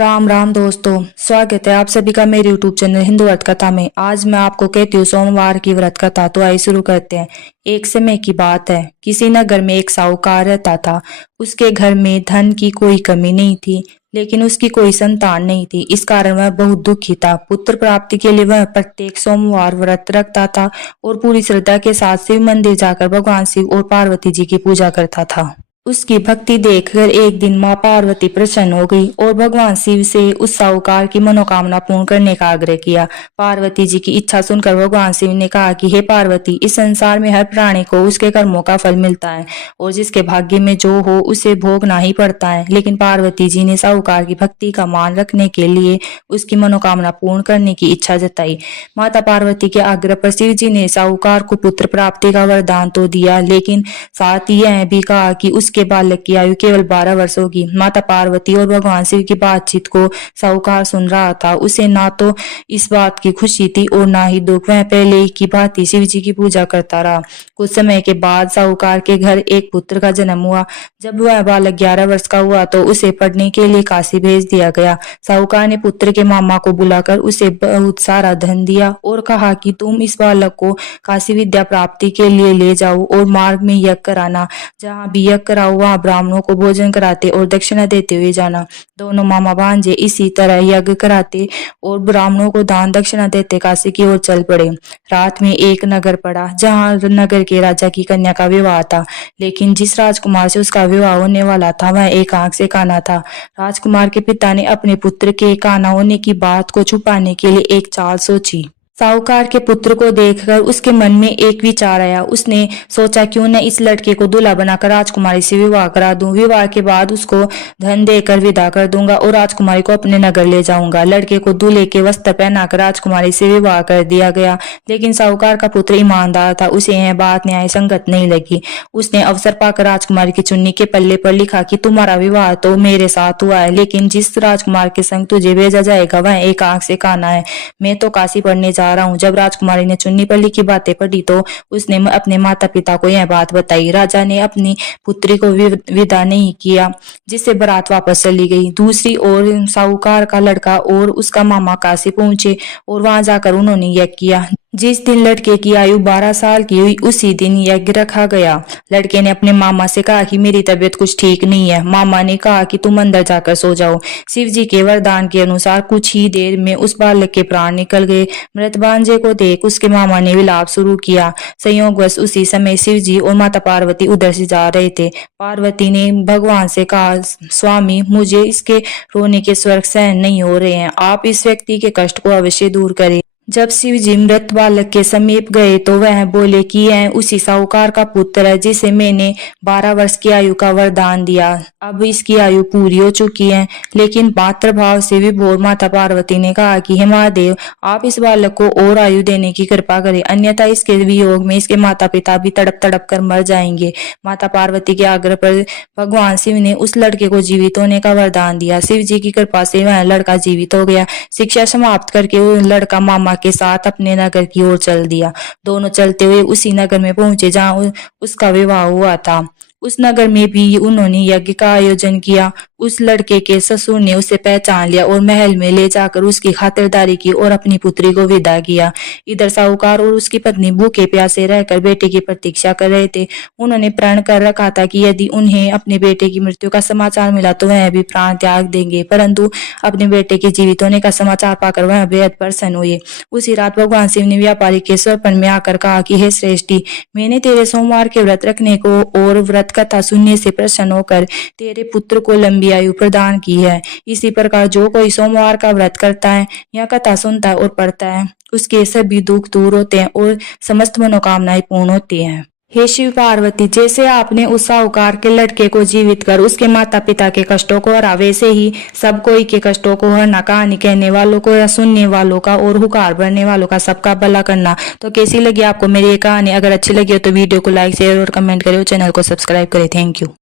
राम राम दोस्तों, स्वागत है आप सभी का मेरे YouTube चैनल हिंदू व्रत कथा में। आज मैं आपको कहती हूँ सोमवार की व्रत कथा। तो आइए शुरू करते हैं। एक समय की बात है, किसी नगर में एक साहूकार रहता था। उसके घर में धन की कोई कमी नहीं थी, लेकिन उसकी कोई संतान नहीं थी। इस कारण वह बहुत दुखी था। पुत्र प्राप्ति के लिए वह प्रत्येक सोमवार व्रत रखता था और पूरी श्रद्धा के साथ शिव मंदिर जाकर भगवान शिव और पार्वती जी की पूजा करता था। उसकी भक्ति देखकर एक दिन माँ पार्वती प्रसन्न हो गई और भगवान शिव से उस साहूकार की मनोकामना पूर्ण करने का आग्रह किया। पार्वती जी की इच्छा सुनकर भगवान शिव ने कहा कि हे पार्वती, इस संसार में हर प्राणी को उसके कर्मों का फल मिलता है और जिसके भाग्य में जो हो उसे भोगना ही पड़ता है। लेकिन पार्वती जी ने साहूकार की भक्ति का मान रखने के लिए उसकी मनोकामना पूर्ण करने की इच्छा जताई। माता पार्वती के आग्रह पर शिव जी ने साहूकार को पुत्र प्राप्ति का वरदान तो दिया, लेकिन साथ ही यह भी कहा कि उसके बालक की आयु केवल 12 वर्षों की। माता पार्वती और भगवान शिव की बातचीत को साहूकार सुन रहा था। उसे ना तो इस बात की खुशी थी और ना ही दुख। वह पहले की भांति शिव जी की पूजा करता रहा। कुछ समय के बाद साहूकार के घर एक पुत्र का जन्म हुआ। जब वह बालक 11 वर्ष का हुआ तो उसे पढ़ने के लिए काशी भेज दिया गया। साहूकार ने पुत्र के मामा को बुलाकर उसे बहुत सारा धन दिया और कहा कि तुम इस बालक को काशी विद्या प्राप्ति के लिए ले जाओ और मार्ग में यज्ञ कराना। जहाँ भी यज्ञ कराओ वहां ब्राह्मणों को भोजन कराते और दक्षिणा देते हुए जाना। दोनों मामा भांजे इसी तरह यज्ञ कराते और ब्राह्मणों को दान दक्षिणा देते काशी की ओर चल पड़े। रात में एक नगर पड़ा जहाँ नगर के राजा की कन्या का विवाह था, लेकिन जिस राजकुमार से उसका विवाह होने वाला था वह एक आंख से काना था। राजकुमार के पिता ने अपने पुत्र के काना होने की बात को छुपाने के लिए एक चाल सोची। साहूकार के पुत्र को देखकर उसके मन में एक विचार आया। उसने सोचा क्यों न इस लड़के को दूल्हा बनाकर राजकुमारी से विवाह करा दूं। विवाह के बाद उसको धन देकर विदा कर दूंगा और राजकुमारी को अपने नगर ले जाऊंगा। लड़के को दूल्हे के वस्त्र पहनाकर राजकुमारी से विवाह कर दिया गया, लेकिन साहूकार का पुत्र ईमानदार था। उसे यह बात न्याय संगत नहीं लगी। उसने अवसर पाकर राजकुमारी की चुन्नी के पल्ले पर लिखा कि तुम्हारा विवाह तो मेरे साथ हुआ है, लेकिन जिस राजकुमार के संग तुझे भेजा जाएगा वह एक आंख से काना है। मैं तो काशी पढ़ने जा रहा हूँ। जब राजकुमारी ने चुन्नी पर लिखी बातें पढ़ी तो उसने अपने माता पिता को यह बात बताई। राजा ने अपनी पुत्री को विदा नहीं किया, जिससे बारात वापस चली गई। दूसरी ओर साहूकार का लड़का और उसका मामा काशी पहुंचे और वहां जाकर उन्होंने यज्ञ किया। जिस दिन लड़के की आयु 12 साल की हुई उसी दिन यज्ञ रखा गया। लड़के ने अपने मामा से कहा कि मेरी तबीयत कुछ ठीक नहीं है। मामा ने कहा कि तुम अंदर जाकर सो जाओ। शिव जी के वरदान के अनुसार कुछ ही देर में उस बालक के प्राण निकल गए। मृत भांजे को देख उसके मामा ने विलाप शुरू किया। संयोगवश उसी समय शिव जी और माता पार्वती उधर से जा रहे थे। पार्वती ने भगवान से कहा, स्वामी, मुझे इसके रोने के स्वर सहन नहीं हो रहे हैं। आप इस व्यक्ति के कष्ट को अवश्य दूर करें। जब शिव जी मृत बालक के समीप गए तो वह बोले कि यह उसी साहूकार का पुत्र है जिसे मैंने 12 वर्ष की आयु का वरदान दिया। अब इसकी आयु पूरी हो चुकी है। लेकिन मातृभाव से विभोर माता पार्वती ने कहा कि हे महादेव, आप इस बालक को और आयु देने की कृपा करें, अन्यथा इसके वियोग में इसके माता पिता भी तड़प तड़प कर मर जाएंगे। माता पार्वती के आग्रह पर भगवान शिव ने उस लड़के को जीवित होने का वरदान दिया। शिव जी की कृपा से वह लड़का जीवित हो गया। शिक्षा समाप्त करके वो लड़का मामा के साथ अपने नगर की ओर चल दिया। दोनों चलते हुए उसी नगर में पहुंचे जहां उसका विवाह हुआ था। उस नगर में भी उन्होंने यज्ञ का आयोजन किया। उस लड़के के ससुर ने उसे पहचान लिया और महल में ले जाकर उसकी खातिरदारी की और अपनी पुत्री को विदा किया। इधर साहूकार और उसकी पत्नी भूखे प्यासे रहकर बेटे की प्रतीक्षा कर रहे थे। उन्होंने प्रण कर रखा था कि यदि उन्हें अपने बेटे की मृत्यु का समाचार मिला तो वह भी प्राण त्याग देंगे, परंतु अपने बेटे के जीवित होने का समाचार पाकर वह बेहद प्रसन्न हुए। उसी रात भगवान शिव ने व्यापारी के स्वप्न में आकर कहा कि हे श्रेष्ठी, मैंने तेरे सोमवार के व्रत रखने को और व्रत कथा सुनने से प्रसन्न होकर तेरे पुत्र को लंबी आयु प्रदान की है। इसी प्रकार जो कोई सोमवार का व्रत करता है या कथा सुनता है और पढ़ता है, उसके सभी दुख दूर होते हैं और समस्त मनोकामनाएं पूर्ण होती हैं। हे शिव पार्वती, जैसे आपने उस साहूकार के लड़के को जीवित कर उसके माता पिता के कष्टों को हरा, वैसे ही सब कोई के कष्टों को हरना। कहानी कहने वालों को या सुनने वालों का और हुकार भरने वालों का सबका भला करना। तो कैसी लगी आपको मेरी ये कहानी? अगर अच्छी लगी हो तो वीडियो को लाइक, शेयर और कमेंट करें और चैनल को सब्सक्राइब करें। Thank you.